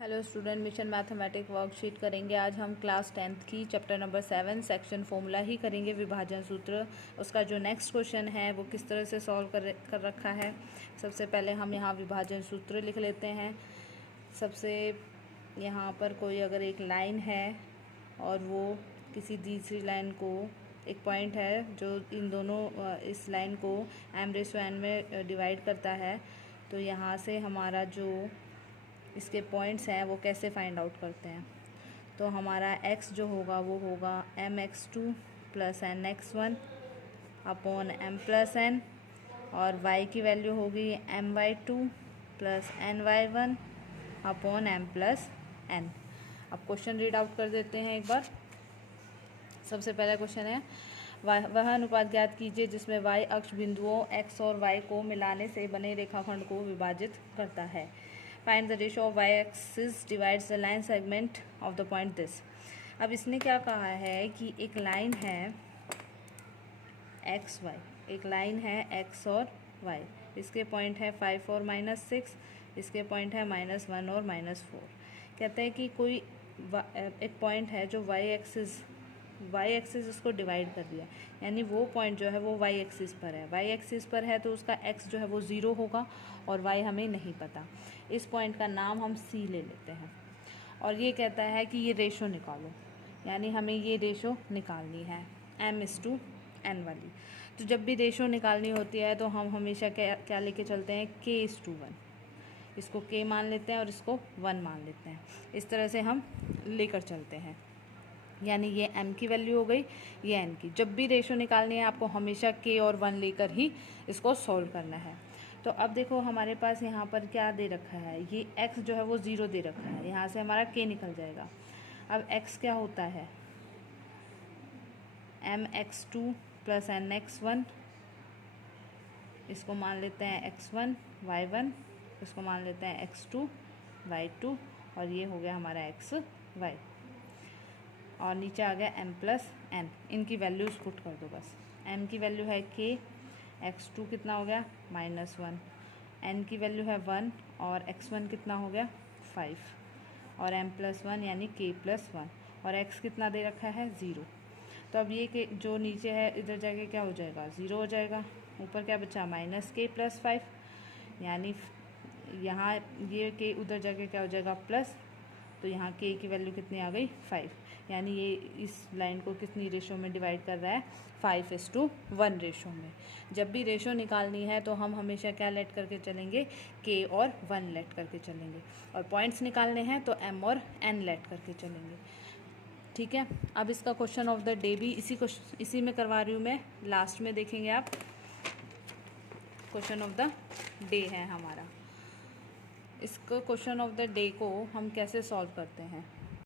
Hello student, mission mathematic worksheet करेंगे। आज हम क्लास 10th की चैप्टर नंबर 7 सेक्शन फॉर्मूला ही करेंगे, विभाजन सूत्र। उसका जो नेक्स्ट क्वेश्चन है वो किस तरह से सॉल्व कर रखा है। सबसे पहले हम यहाँ विभाजन सूत्र लिख लेते हैं। सबसे यहाँ पर कोई अगर एक लाइन है और वो किसी दूसरी लाइन को, एक पॉइंट है जो इन दोनों इस लाइन को m/n में डिवाइड करता है, तो यहाँ से हमारा जो इसके पॉइंट्स हैं वो कैसे फाइंड आउट करते हैं। तो हमारा x जो होगा वो होगा mx2 + nx1 अपॉन m+n, और y की वैल्यू होगी my2 + ny1 अपॉन m+n। अब क्वेश्चन रीड आउट कर देते हैं एक बार। सबसे पहला क्वेश्चन है, वह अनुपात ज्ञात कीजिए जिसमें y अक्ष बिंदुओं x और y को मिलाने से बने रेखाखंड को विभाजित करता है। Find the ratio of y axis divides the line segment of the point this. अब इसने क्या कहा है कि एक लाइन है x y, एक लाइन है x और y, इसके पॉइंट है 5 और -6, इसके पॉइंट है -1 और -4। कहते हैं कि कोई एक पॉइंट है जो y एक्सिस उसको डिवाइड कर दिया, यानी वो पॉइंट जो है वो y एक्सिस पर है। y एक्सिस पर है तो उसका x जो है वो 0 होगा और y हमें नहीं पता। इस पॉइंट का नाम हम c ले लेते हैं और ये कहता है कि ये रेशो निकालो, यानी हमें ये रेशो निकालनी है m/n वाली। तो जब भी रेशो निकालनी होती है तो हम हमेशा क्या लेके चलते हैं, k/1। इसको k मान लेते हैं और इसको 1 मान लेते हैं। इस तरह से हम लेकर चलते हैं, यानी ये m की वैल्यू हो गई, ये n की। जब भी रेशो निकालनी है आपको हमेशा k और 1 लेकर ही इसको सॉल्व करना है। तो अब देखो हमारे पास यहाँ पर क्या दे रखा है, ये x जो है वो 0 दे रखा है, यहाँ से हमारा k निकल जाएगा। अब x क्या होता है, mx2 + nx1, इसको मान लेते हैं x1 y1, इसको मान लेते हैं x2 y2, और ये हो गया हमारा xy, और नीचे आ गया m+n। इनकी वैल्यूज़ पुट कर दो बस। m की वैल्यू है k, x2 कितना हो गया -1, n की वैल्यू है 1 और x1 कितना हो गया 5, और m+1 यानी k+1, और x कितना दे रखा है 0। तो अब ये के जो नीचे है इधर जाके क्या हो जाएगा, 0 हो जाएगा। ऊपर क्या बचा -k+5, यानी यहाँ ये k उधर जाके क्या हो जाएगा प्लस, तो यहाँ k की वैल्यू कितनी आ गई 5, यानी ये इस लाइन को कितनी रेशो में डिवाइड कर रहा है, 5:1 रेशो में। जब भी रेशो निकालनी है तो हम हमेशा क्या लेट करके चलेंगे, k और 1 लेट करके चलेंगे, और पॉइंट्स निकालने हैं तो m और n लेट करके चलेंगे। ठीक है। अब इसका क्वेश्चन ऑफ द डे भी इसी में करवा रही हूँ मैं, लास्ट में देखेंगे आप। क्वेश्चन ऑफ द डे है हमारा। इसको क्वेश्चन ऑफ द डे को हम कैसे सॉल्व करते हैं,